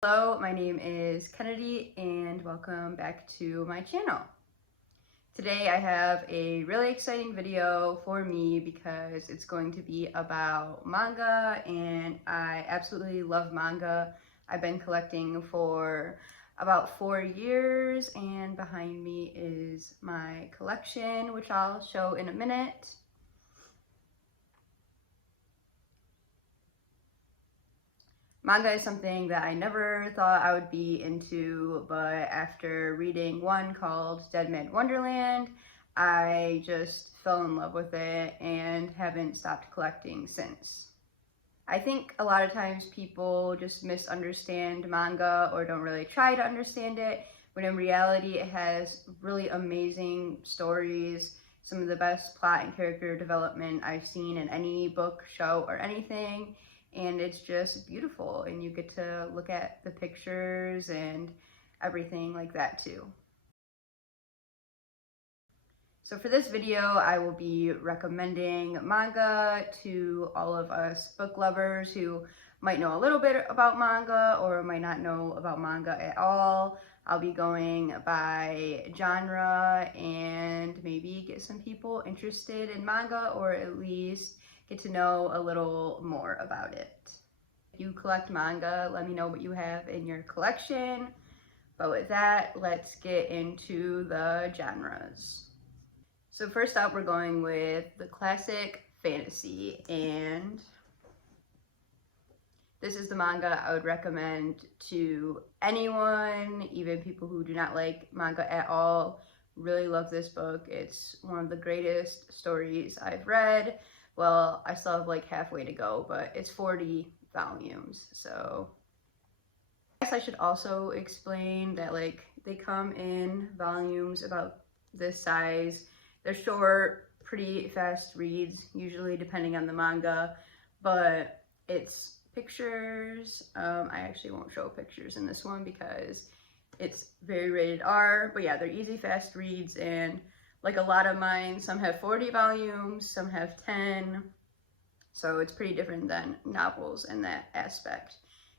Hello, my name is Kennedy and welcome back to my channel. Today I have a really exciting video for me because it's going to be about manga, and I absolutely love manga. I've been collecting for about 4 years, and behind me is my collection, which I'll show in a minute. Manga is something that I never thought I would be into, but after reading one called Dead Man Wonderland, I just fell in love with it and haven't stopped collecting since. I think a lot of times people just misunderstand manga or don't really try to understand it, when in reality it has really amazing stories, some of the best plot and character development I've seen in any book, show, or anything. And it's just beautiful, and you get to look at the pictures and everything like that too. So for this video, I will be recommending manga to all of us book lovers who might know a little bit about manga or might not know about manga at all. I'll be going by genre and maybe get some people interested in manga, or at least get to know a little more about it. If you collect manga, let me know what you have in your collection. But with that, let's get into the genres. So first up, we're going with the classic fantasy, and this is the manga I would recommend to anyone, even people who do not like manga at all. Really love this book. It's one of the greatest stories I've read. Well, I still have like halfway to go, but it's 40 volumes, so I guess I should also explain that like they come in volumes about this size. They're short, pretty fast reads, usually depending on the manga, but it's pictures. I actually won't show pictures in this one because it's very rated R, but yeah, they're easy, fast reads, and like a lot of mine, some have 40 volumes, some have 10, so it's pretty different than novels in that aspect.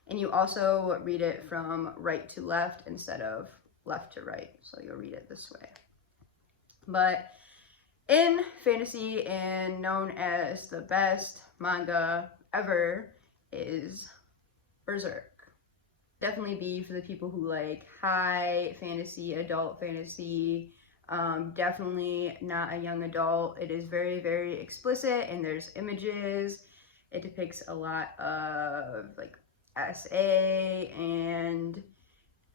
And you also read it from right to left instead of left to right, so you'll read it this way. But in fantasy, and known as the best manga ever, is Berserk. Definitely be for the people who like high fantasy, adult fantasy. Definitely not a young adult. It is very, very explicit, and there's images. It depicts a lot of like SA and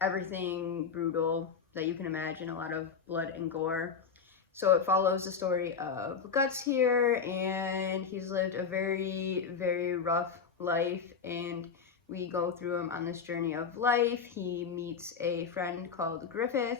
everything brutal that you can imagine, a lot of blood and gore. So it follows the story of Guts here, and he's lived a very, very rough life, and we go through him on this journey of life. He meets a friend called Griffith,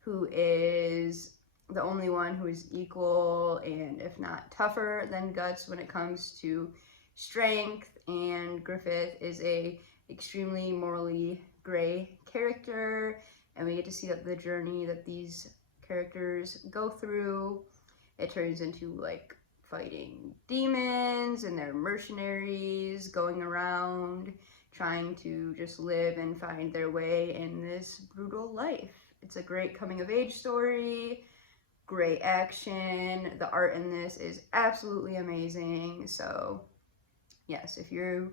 who is the only one who is equal and if not tougher than Guts when it comes to strength. And Griffith is a extremely morally gray character, and we get to see that the journey that these characters go through. It turns into like fighting demons, and they're mercenaries going around trying to just live and find their way in this brutal life. It's a great coming of age story, great action. The art in this is absolutely amazing. So yes, if you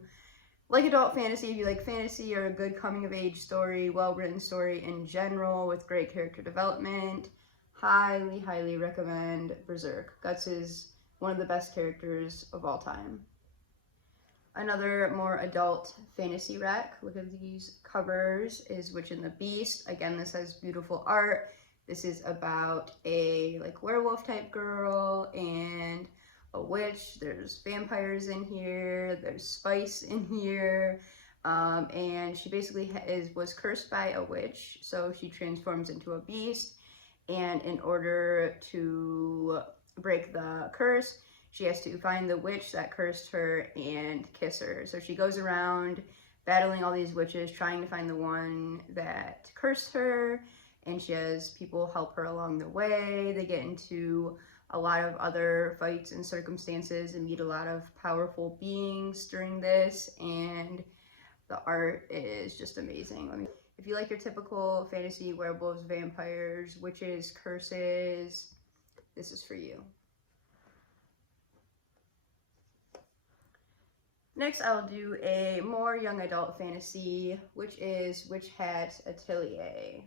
like adult fantasy, if you like fantasy or a good coming of age story, well-written story in general with great character development, highly, highly recommend Berserk. Guts is one of the best characters of all time. Another more adult fantasy rec, look at these covers, is Witch and the Beast. Again, this has beautiful art. This is about a like werewolf type girl and a witch. There's vampires in here, there's spice in here, and she basically was cursed by a witch, so she transforms into a beast, and in order to break the curse, she has to find the witch that cursed her and kiss her. So she goes around battling all these witches, trying to find the one that cursed her, and she has people help her along the way. They get into a lot of other fights and circumstances and meet a lot of powerful beings during this, and The art is just amazing. If you like your typical fantasy werewolves, vampires, witches, curses, this is for you. Next, I'll do a more young adult fantasy, which is Witch Hat Atelier.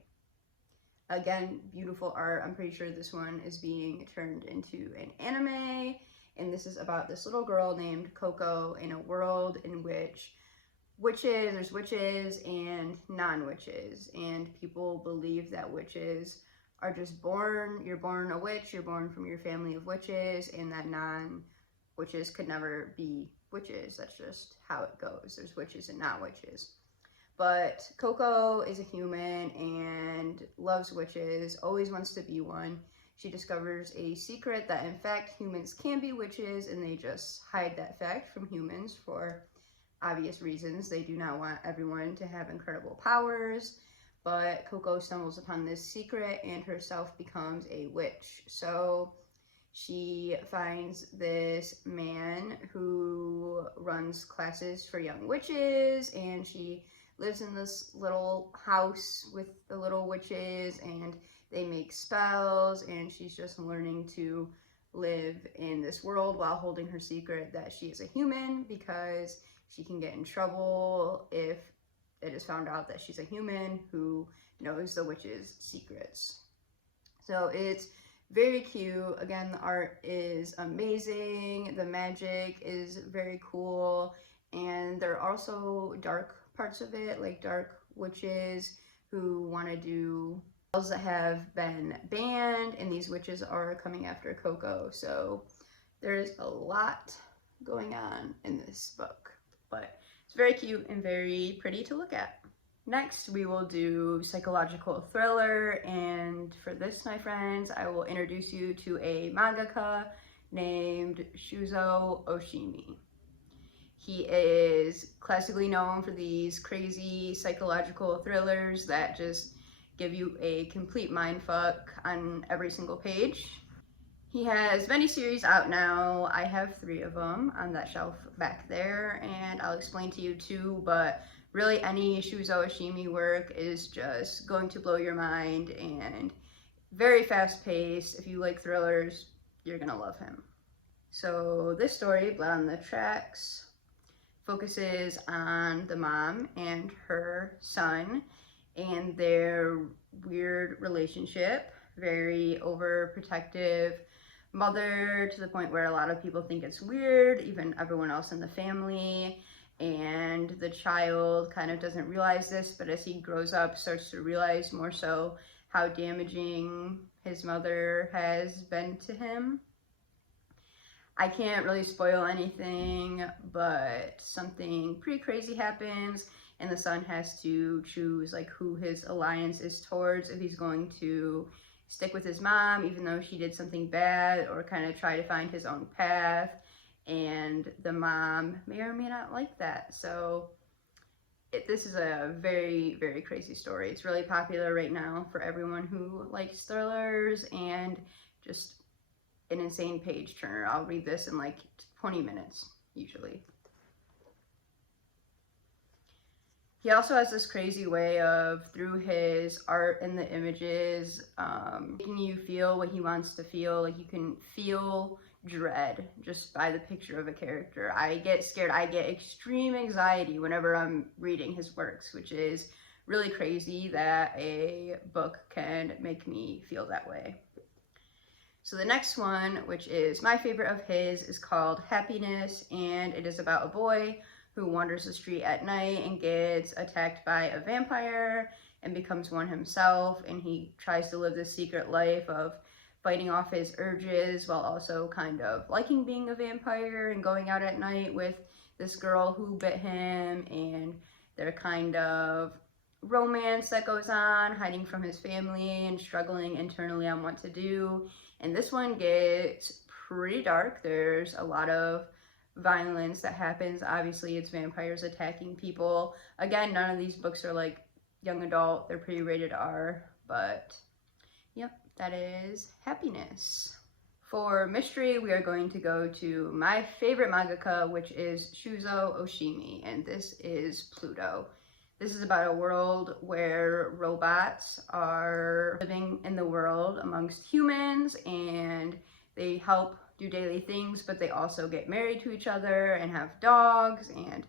Again, beautiful art. I'm pretty sure this one is being turned into an anime, and this is about this little girl named Coco in a world in which there's witches and non-witches, and people believe that witches are just born, you're born a witch, you're born from your family of witches, and that non-witches could never be witches. That's just how it goes. There's witches and not witches. But Coco is a human and loves witches, always wants to be one. She discovers a secret that in fact humans can be witches, and they just hide that fact from humans for obvious reasons. They do not want everyone to have incredible powers, but Coco stumbles upon this secret and herself becomes a witch. So she finds this man who runs classes for young witches, and she lives in this little house with the little witches, and they make spells, and she's just learning to live in this world while holding her secret that she is a human, because she can get in trouble if it is found out that she's a human who knows the witch's secrets. So it's very cute. Again, the art is amazing. The magic is very cool. And there are also dark parts of it, like dark witches who want to do spells that have been banned, and these witches are coming after Coco. So there's a lot going on in this book, but it's very cute and very pretty to look at. Next, we will do psychological thriller, and for this, my friends, I will introduce you to a mangaka named Shuzo Oshimi. He is classically known for these crazy psychological thrillers that just give you a complete mindfuck on every single page. He has many series out now. I have 3 of them on that shelf back there, and I'll explain to you 2, but really any Shuzo Oshimi work is just going to blow your mind and very fast paced. If you like thrillers, you're gonna love him. So this story, Blood on the Tracks, focuses on the mom and her son and their weird relationship. Very overprotective mother, to the point where a lot of people think it's weird, even everyone else in the family. And the child kind of doesn't realize this, but as he grows up, starts to realize more so how damaging his mother has been to him. I can't really spoil anything, but something pretty crazy happens, and the son has to choose like who his alliance is towards, if he's going to stick with his mom even though she did something bad, or kind of try to find his own path. And the mom may or may not like that. So this is a very, very crazy story. It's really popular right now for everyone who likes thrillers and just an insane page turner. I'll read this in like 20 minutes usually. He also has this crazy way of, through his art and the images, making you feel what he wants to feel. Like you can feel dread just by the picture of a character. I get scared. I get extreme anxiety whenever I'm reading his works, which is really crazy that a book can make me feel that way. So the next one, which is my favorite of his, is called Happiness, and it is about a boy who wanders the street at night and gets attacked by a vampire and becomes one himself, and he tries to live this secret life of fighting off his urges while also kind of liking being a vampire and going out at night with this girl who bit him, and their kind of romance that goes on, hiding from his family and struggling internally on what to do. And this one gets pretty dark. There's a lot of violence that happens. Obviously, it's vampires attacking people. Again, none of these books are like young adult. They're pretty rated R, but yep, that is Happiness. For mystery, we are going to go to my favorite mangaka, which is Shuzo Oshimi, and this is Pluto. This is about a world where robots are living in the world amongst humans, and they help do daily things, but they also get married to each other and have dogs and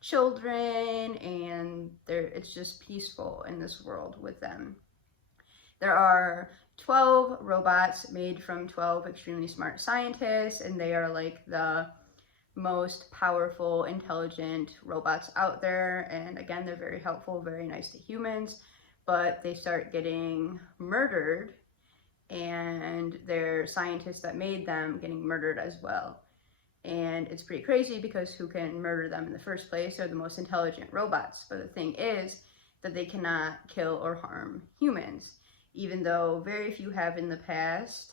children, and it's just peaceful in this world with them. There are 12 robots made from 12 extremely smart scientists, and they are like the most powerful, intelligent robots out there. And again, they're very helpful, very nice to humans, but they start getting murdered, and their scientists that made them getting murdered as well. And it's pretty crazy because who can murder them in the first place are the most intelligent robots. But the thing is that they cannot kill or harm humans, even though very few have in the past.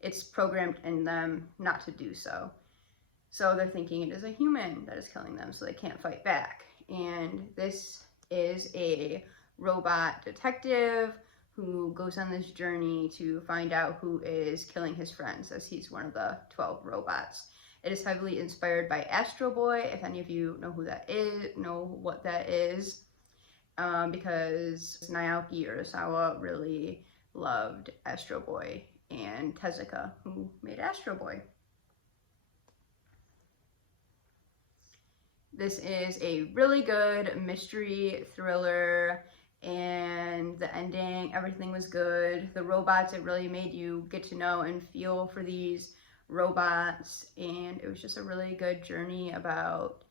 It's programmed in them not to do so. So they're thinking it is a human that is killing them, so they can't fight back. And this is a robot detective who goes on this journey to find out who is killing his friends, as he's one of the 12 robots. It is heavily inspired by Astro Boy, if any of you know who that is, know what that is, because Naoki Urasawa really loved Astro Boy and Tezuka, who made Astro Boy. This is a really good mystery thriller, and the ending, everything was good. The robots, it really made you get to know and feel for these robots, and it was just a really good journey about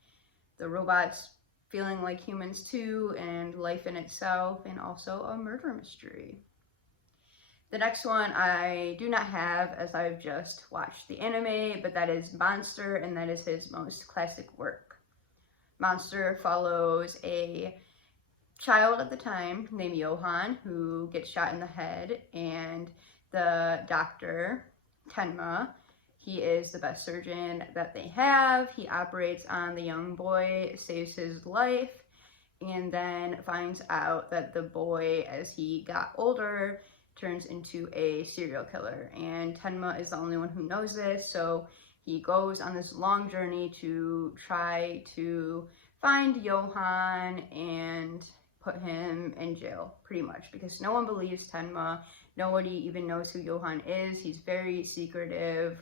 the robots feeling like humans too, and life in itself, and also a murder mystery. The next one I do not have, as I've just watched the anime, but that is Monster, and that is his most classic work. Monster follows a child at the time named Johan who gets shot in the head, and the doctor, Tenma, he is the best surgeon that they have. He operates on the young boy, saves his life, and then finds out that the boy, as he got older, turns into a serial killer. And Tenma is the only one who knows this, so he goes on this long journey to try to find Johan and put him in jail, pretty much, because no one believes Tenma. Nobody even knows who Johan is. He's very secretive.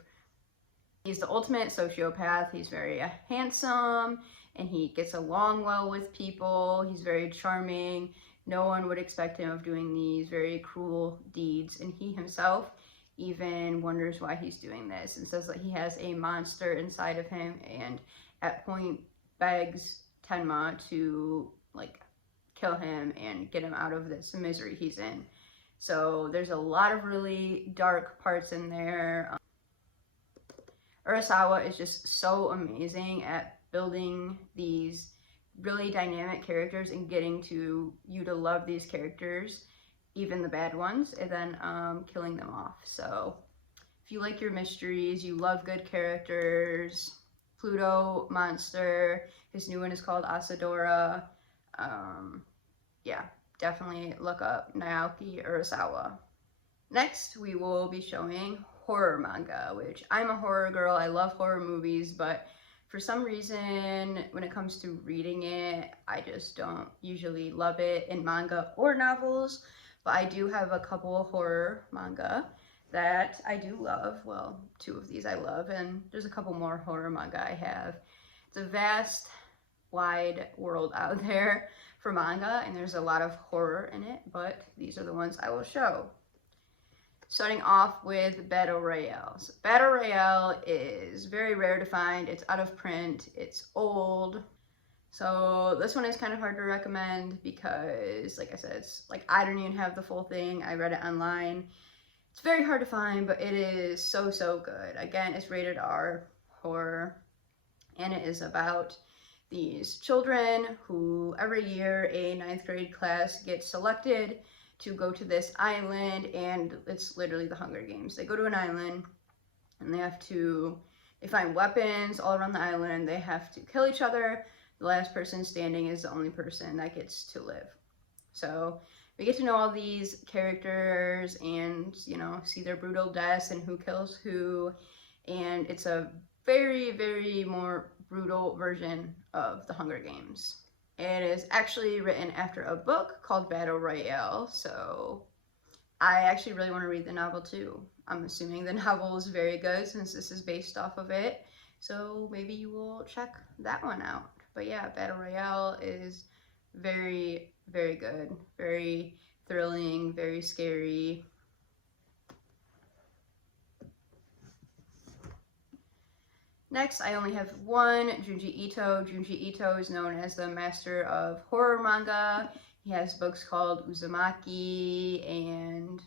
He's the ultimate sociopath. He's very handsome, and he gets along well with people. He's very charming. No one would expect him of doing these very cruel deeds, and he himself even wonders why he's doing this and says that he has a monster inside of him, and at point begs Tenma to like kill him and get him out of this misery he's in. So there's a lot of really dark parts in there. Urasawa is just so amazing at building these really dynamic characters and getting you to love these characters, even the bad ones, and then killing them off. So if you like your mysteries, you love good characters, Pluto, Monster, his new one is called Asadora. Yeah, definitely look up Naoki Urasawa. Next, we will be showing horror manga, which I'm a horror girl. I love horror movies, but for some reason, when it comes to reading it, I just don't usually love it in manga or novels. But I do have a couple of horror manga that I do love. Well, 2 of these I love, and there's a couple more horror manga I have. It's a vast, wide world out there for manga, and there's a lot of horror in it, but these are the ones I will show. Starting off with Battle Royale. Battle Royale is very rare to find. It's out of print. It's old. So this one is kind of hard to recommend because, like I said, it's like I don't even have the full thing. I read it online. It's very hard to find, but it is so, so good. Again, it's rated R horror, and it is about these children who every year a 9th grade class gets selected to go to this island, and it's literally the Hunger Games. They go to an island, and they find weapons all around the island. They have to kill each other. The last person standing is the only person that gets to live. So we get to know all these characters and, you know, see their brutal deaths and who kills who. And it's a very, very more brutal version of the Hunger Games. It is actually written after a book called Battle Royale, so I actually really want to read the novel too. I'm assuming the novel is very good since this is based off of it, so maybe you will check that one out. But yeah, Battle Royale is very, very good, very thrilling, very scary. Next, I only have one, Junji Ito. Junji Ito is known as the master of horror manga. He has books called Uzumaki and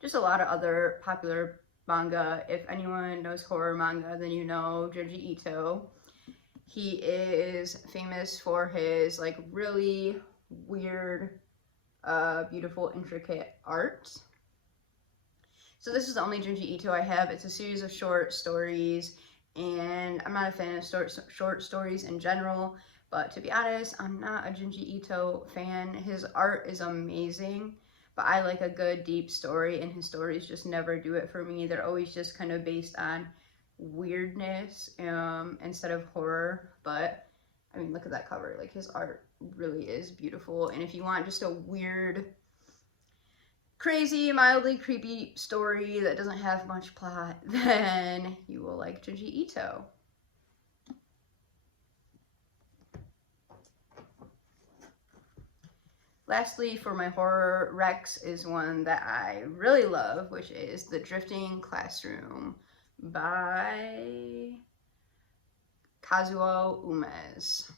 just a lot of other popular manga. If anyone knows horror manga, then you know Junji Ito. He is famous for his like really weird, beautiful, intricate art. So this is the only Junji Ito I have. It's a series of short stories, and I'm not a fan of short stories in general, but to be honest, I'm not a Junji Ito fan. His art is amazing, but I like a good deep story, and his stories just never do it for me. They're always just kind of based on weirdness instead of horror. But I mean, look at that cover. Like, his art really is beautiful, and if you want just a weird, crazy, mildly creepy story that doesn't have much plot, then you will like Junji Ito. Lastly, for my horror recs is one that I really love, which is The Drifting Classroom by Kazuo Umezu.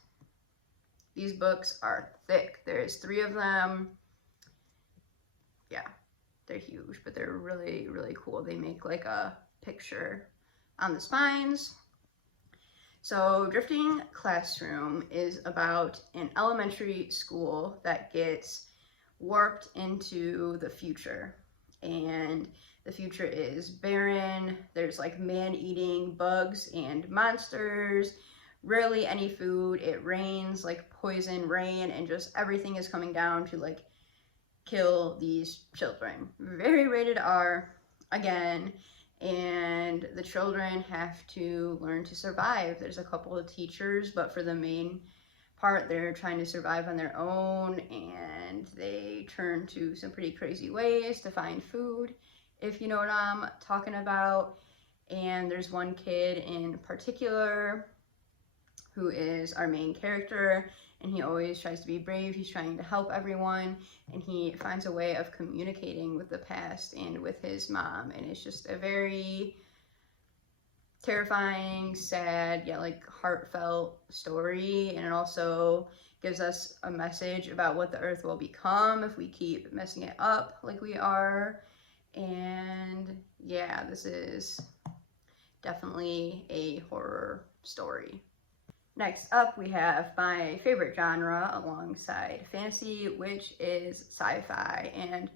These books are thick. There's 3 of them. Yeah, they're huge, but they're really, really cool. They make like a picture on the spines. So Drifting Classroom is about an elementary school that gets warped into the future, and the future is barren. There's like man-eating bugs and monsters, rarely any food. It rains like poison rain, and just everything is coming down to like kill these children. Very rated R again, and the children have to learn to survive. There's a couple of teachers, but for the main part, they're trying to survive on their own, and they turn to some pretty crazy ways to find food, if you know what I'm talking about. And there's one kid in particular who is our main character, and he always tries to be brave. He's trying to help everyone, and he finds a way of communicating with the past and with his mom, and it's just a very terrifying, sad, yet like heartfelt story. And it also gives us a message about what the earth will become if we keep messing it up like we are. And yeah, this is definitely a horror story. Next up, we have my favorite genre alongside fantasy, which is sci-fi. And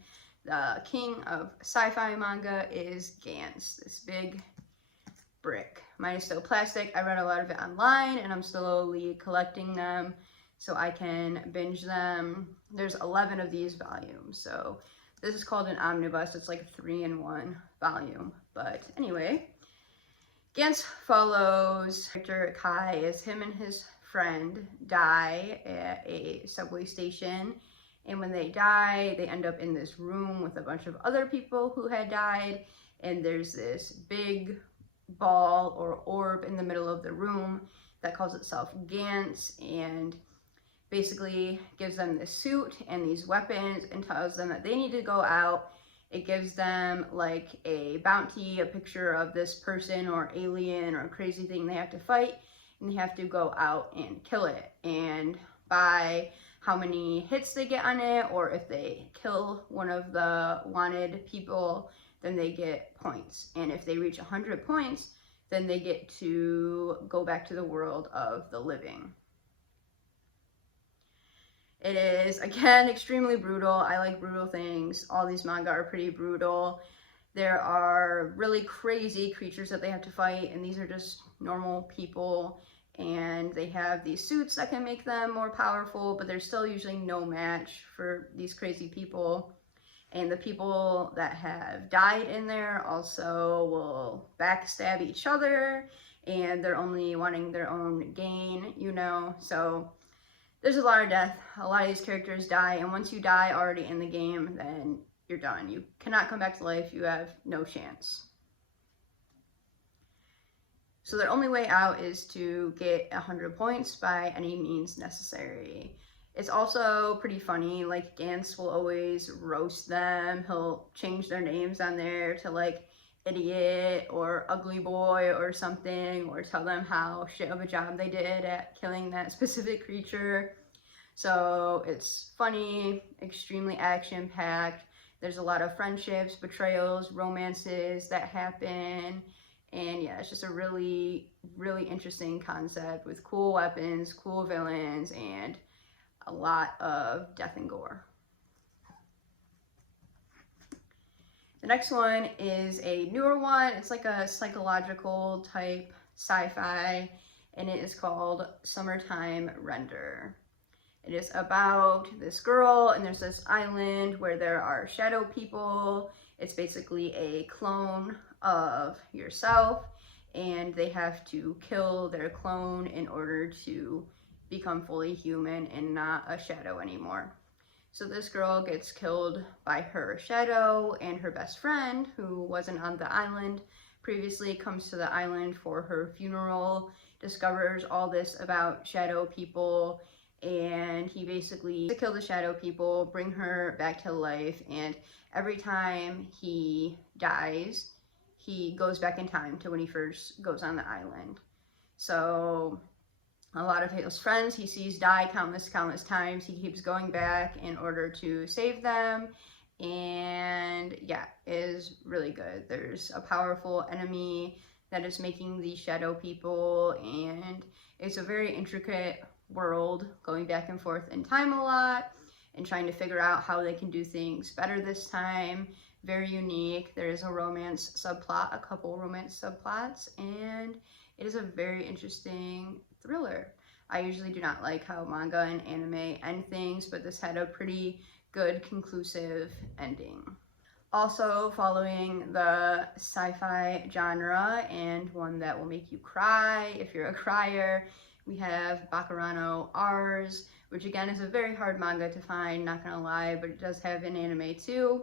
the king of sci-fi manga is Gantz, this big brick. Mine is still plastic. I read a lot of it online, and I'm slowly collecting them so I can binge them. There's 11 of these volumes, so this is called an omnibus. It's like a 3-in-1 volume. But anyway, Gantz follows character Kai as him and his friend die at a subway station. And when they die, they end up in this room with a bunch of other people who had died. And there's this big ball or orb in the middle of the room that calls itself Gantz, and basically gives them this suit and these weapons and tells them that they need to go out. It gives them like a bounty, a picture of this person or alien or crazy thing they have to fight, and they have to go out and kill it. And by how many hits they get on it, or if they kill one of the wanted people, then they get points. And if they reach 100 points, then they get to go back to the world of the living. It is, again, extremely brutal. I like brutal things. All these manga are pretty brutal. There are really crazy creatures that they have to fight, and these are just normal people. and they have these suits that can make them more powerful, but there's still usually no match for these crazy people. And the people that have died in there also will backstab each other, and they're only wanting their own gain, you know? So there's a lot of death. A lot of these characters die, and once you die already in the game, then you're done. You cannot come back to life. You have no chance. So their only way out is to get 100 points by any means necessary. It's also pretty funny, like Gantz will always roast them. He'll change their names on there to like idiot or ugly boy or something, or tell them how shit of a job they did at killing that specific creature. So it's funny, extremely action-packed. There's a lot of friendships, betrayals, romances that happen. And yeah, it's just a really, really interesting concept with cool weapons, cool villains, and a lot of death and gore. The next one is a newer one. It's like a psychological type sci-fi, and it is called Summertime Render. It is about this girl, and there's this island where there are shadow people. It's basically a clone of yourself, and they have to kill their clone in order to become fully human and not a shadow anymore. So this girl gets killed by her shadow, and her best friend, who wasn't on the island previously, comes to the island for her funeral, discovers all this about shadow people, and he basically kill the shadow people, bring her back to life, and every time he dies, he goes back in time to when he first goes on the island. So a lot of his friends he sees die countless times. He keeps going back in order to save them, and yeah, it is really good. There's a powerful enemy that is making these shadow people, and it's a very intricate world, going back and forth in time a lot and trying to figure out how they can do things better this time. Very unique. There is a romance subplot, a couple romance subplots, and it is a very interesting thriller. I usually do not like how manga and anime end things, but this had a pretty good conclusive ending. Also following the sci-fi genre, and one that will make you cry if you're a crier, we have Baccano Rs, which again is a very hard manga to find, not gonna lie, but it does have an anime too.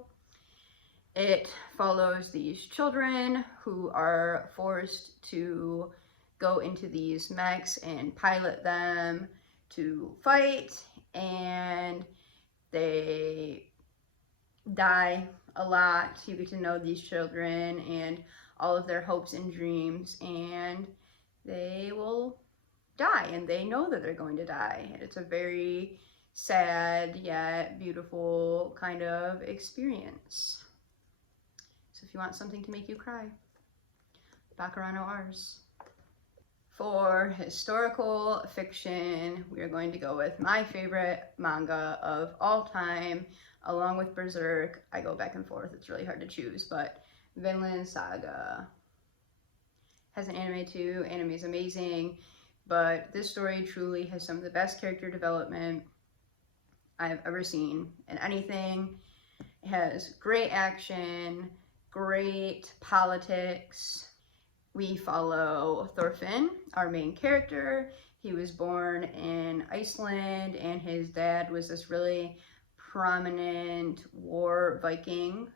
It follows these children who are forced to go into these mechs and pilot them to fight, and they die a lot. You get to know these children and all of their hopes and dreams, and they will die, and they know that they're going to die, and it's a very sad yet beautiful kind of experience. So if you want something to make you cry, Baccano Rs. For historical fiction, we are going to go with my favorite manga of all time, along with Berserk. I go back and forth, it's really hard to choose, but Vinland Saga has an anime too. Anime is amazing, but this story truly has some of the best character development I've ever seen in anything. It has great action, great politics. We follow Thorfinn, our main character. He was born in Iceland, and his dad was this really prominent war Viking.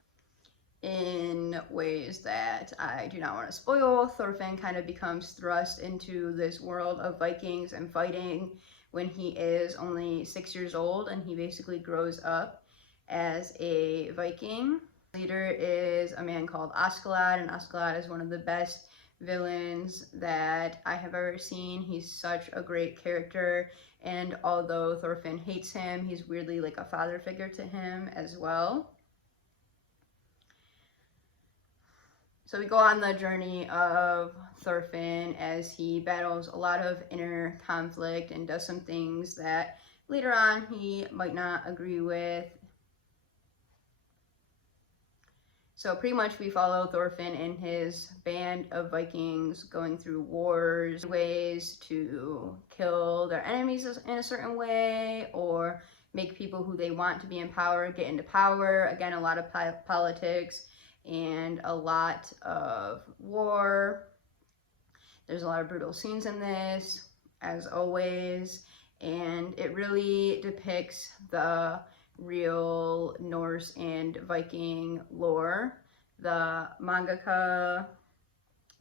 In ways that I do not want to spoil, Thorfinn kind of becomes thrust into this world of Vikings and fighting when he is only 6 years old, and he basically grows up as a Viking. Leader is a man called Askeladd, and Askeladd is one of the best villains that I have ever seen. He's such a great character, and although Thorfinn hates him, he's weirdly like a father figure to him as well. So we go on the journey of Thorfinn as he battles a lot of inner conflict and does some things that later on he might not agree with. So pretty much we follow Thorfinn and his band of Vikings going through wars, ways to kill their enemies in a certain way, or make people who they want to be in power get into power. Again, a lot of politics and a lot of war. There's a lot of brutal scenes in this, as always, and it really depicts the real Norse and Viking lore. The mangaka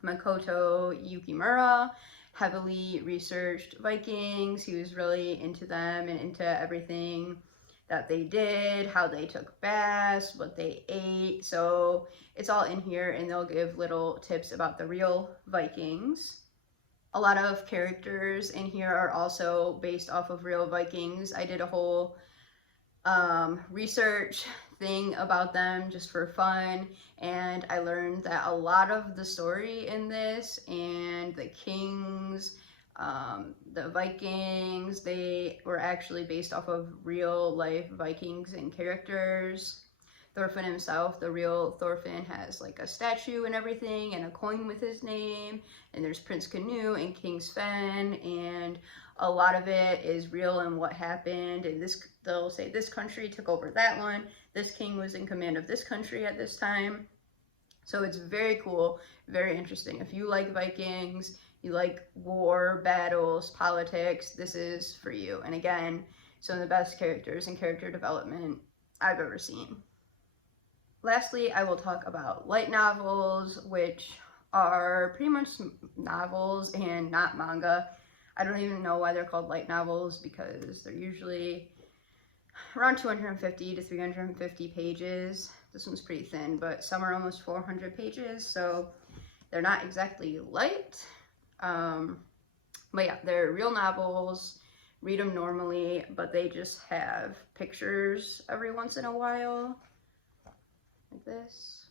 Makoto Yukimura heavily researched Vikings. He was really into them and into everything that they did, how they took baths, what they ate. So it's all in here, and they'll give little tips about the real Vikings. A lot of characters in here are also based off of real Vikings. I did a whole research thing about them just for fun, and I learned that a lot of the story in this and the kings, the Vikings, they were actually based off of real life Vikings and characters. Thorfinn himself, the real Thorfinn, has like a statue and everything and a coin with his name, and there's Prince Canute and King Sven, and a lot of it is real and what happened. And this, they'll say this country took over that one, this king was in command of this country at this time. So it's very cool, very interesting. If you like Vikings, you like war, battles, politics, this is for you. And again, some of the best characters and character development I've ever seen. Lastly, I will talk about light novels, which are pretty much novels and not manga. I don't even know why they're called light novels, because they're usually around 250 to 350 pages. This one's pretty thin, but some are almost 400 pages, so they're not exactly light. But yeah, they're real novels. Read them normally, but they just have pictures every once in a while, like this.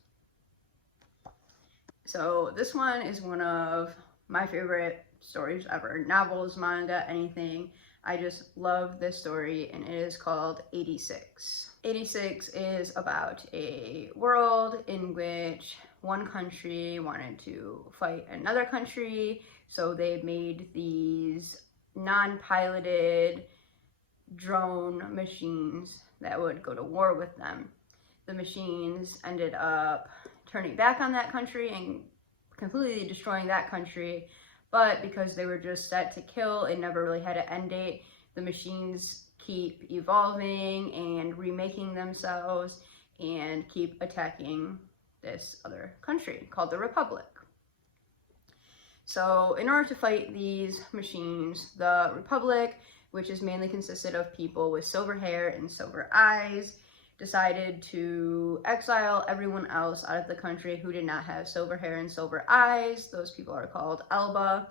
So this one is one of my favorite stories ever. Novels, manga, anything. I just love this story, and it is called 86. 86 is about a world in which one country wanted to fight another country, so they made these non-piloted drone machines that would go to war with them. The machines ended up turning back on that country and completely destroying that country, but because they were just set to kill and never really had an end date, the machines keep evolving and remaking themselves and keep attacking this other country called the Republic. So in order to fight these machines, the Republic, which is mainly consisted of people with silver hair and silver eyes, decided to exile everyone else out of the country who did not have silver hair and silver eyes. Those people are called Elba.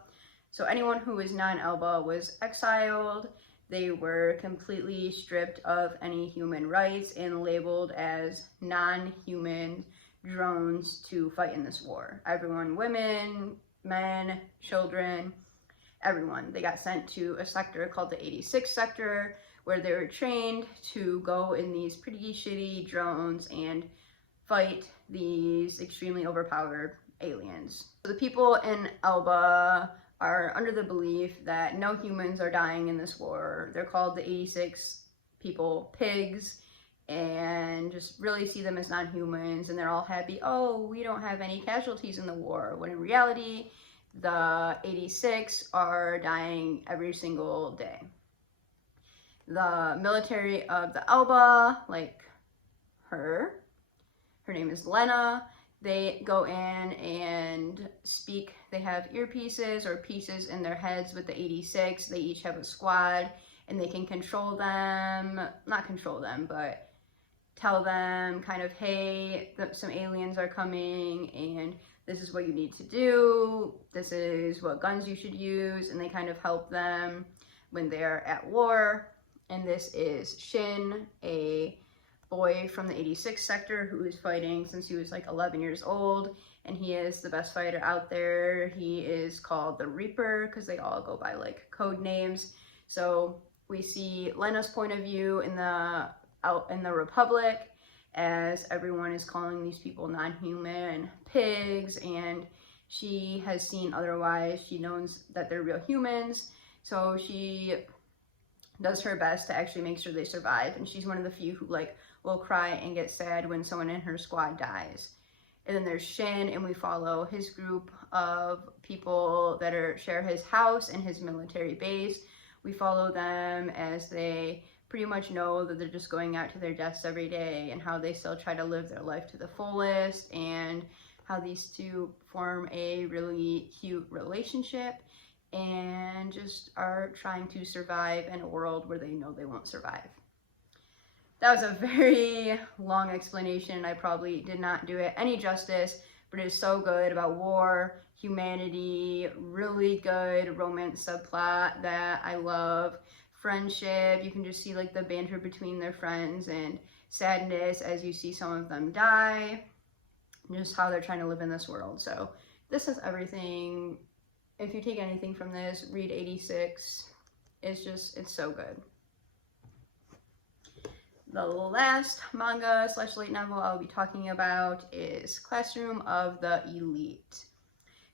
So anyone who was non-Elba was exiled. They were completely stripped of any human rights and labeled as non-human drones to fight in this war. Everyone, women, men, children, everyone. They got sent to a sector called the 86 sector, where they were trained to go in these pretty shitty drones and fight these extremely overpowered aliens. So the people in Elba are under the belief that no humans are dying in this war. They're called the 86 people pigs, and just really see them as non-humans, and they're all happy, oh, we don't have any casualties in the war, when in reality, the 86 are dying every single day. The military of the Elba, like her name is Lena, they go in and speak. They have earpieces or pieces in their heads with the 86. They each have a squad, and they can control them, not control them, but tell them kind of, hey, some aliens are coming, and this is what you need to do. This is what guns you should use, and they kind of help them when they're at war. And this is Shin, a boy from the 86 sector who is fighting since he was like 11 years old, and he is the best fighter out there. He is called the Reaper because they all go by like code names. So we see Lena's point of view in the Republic, as everyone is calling these people non-human pigs, and she has seen otherwise. She knows that they're real humans, so she does her best to actually make sure they survive. And she's one of the few who like will cry and get sad when someone in her squad dies. And then there's Shin, and we follow his group of people that share his house and his military base. We follow them as they pretty much know that they're just going out to their deaths every day, and how they still try to live their life to the fullest, and how these two form a really cute relationship and just are trying to survive in a world where they know they won't survive. That was a very long explanation. I probably did not do it any justice, but it is so good about war, humanity, really good romance subplot that I love. Friendship, you can just see like the banter between their friends, and sadness as you see some of them die, just how they're trying to live in this world. So this is everything. If you take anything from this, read 86. It's so good. The last manga / light novel I'll be talking about is Classroom of the Elite.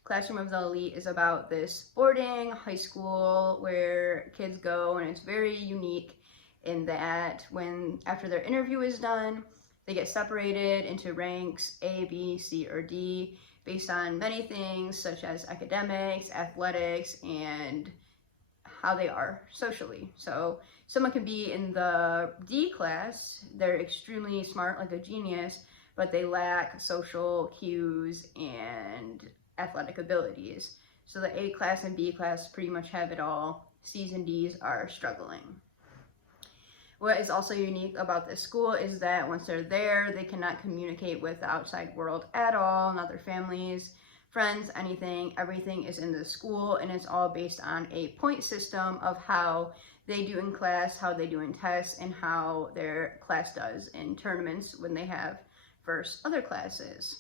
Classroom of the Elite is about this boarding high school where kids go, and it's very unique in that after their interview is done, they get separated into ranks A, B, C, or D based on many things such as academics, athletics, and how they are socially. So someone can be in the D class, they're extremely smart, like a genius, but they lack social cues and athletic abilities. So the A class and B class pretty much have it all. C's and D's are struggling. What is also unique about this school is that once they're there, they cannot communicate with the outside world at all, not their families, friends, anything. Everything is in the school, and it's all based on a point system of how they do in class, how they do in tests, and how their class does in tournaments when they have versus other classes.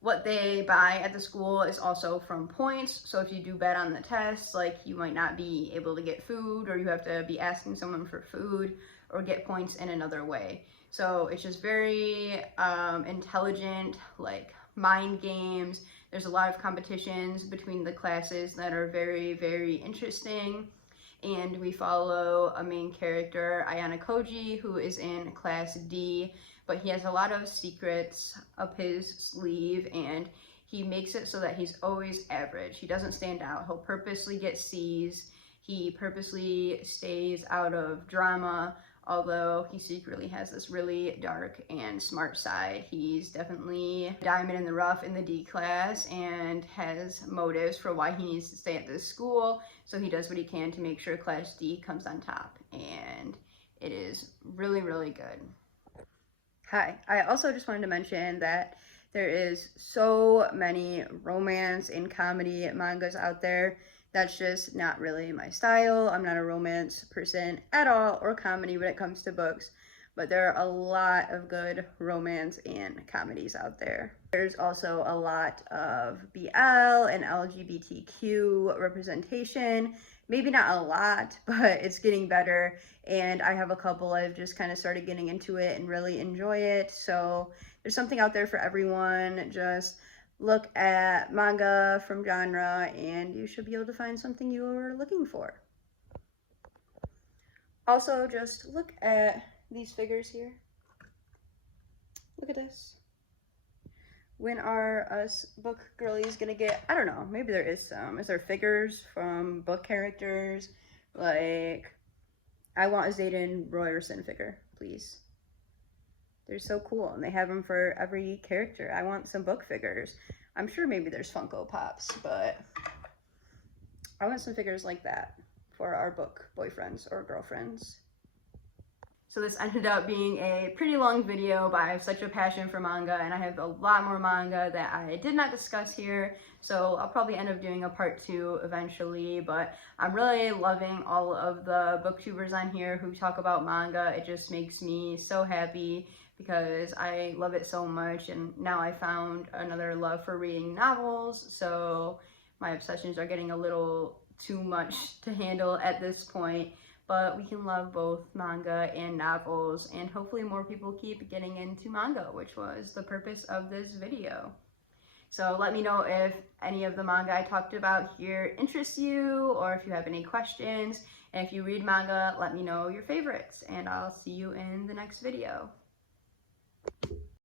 What they buy at the school is also from points. So if you do bad on the tests, like you might not be able to get food, or you have to be asking someone for food, or get points in another way. So it's just very intelligent, like mind games. There's a lot of competitions between the classes that are very, very interesting. And we follow a main character, Ayana Koji, who is in class D, but he has a lot of secrets up his sleeve, and he makes it so that he's always average. He doesn't stand out. He'll purposely get C's. He purposely stays out of drama, although he secretly has this really dark and smart side. He's definitely a diamond in the rough in the D class and has motives for why he needs to stay at this school, so he does what he can to make sure class D comes on top, and it is really, really good. Hi, I also just wanted to mention that there is so many romance and comedy mangas out there. That's just not really my style. I'm not a romance person at all, or comedy when it comes to books, but there are a lot of good romance and comedies out there. There's also a lot of BL and LGBTQ representation. Maybe not a lot, but it's getting better, and I have a couple I've just kind of started getting into it and really enjoy it. So there's something out there for everyone. Just look at manga from genre and you should be able to find something you're looking for. Also, just look at these figures here. Look at this. When are us book girlies gonna get, I don't know, maybe there is some. Is there figures from book characters? Like, I want a Zayden Royerson figure, please. They're so cool, and they have them for every character. I want some book figures. I'm sure maybe there's Funko Pops, but I want some figures like that for our book boyfriends or girlfriends. So this ended up being a pretty long video, but I have such a passion for manga, and I have a lot more manga that I did not discuss here, so I'll probably end up doing a part 2 eventually. But I'm really loving all of the booktubers on here who talk about manga. It just makes me so happy because I love it so much, and now I found another love for reading novels, so my obsessions are getting a little too much to handle at this point. but we can love both manga and novels, and hopefully more people keep getting into manga, which was the purpose of this video. So let me know if any of the manga I talked about here interests you, or if you have any questions. And if you read manga, let me know your favorites, and I'll see you in the next video.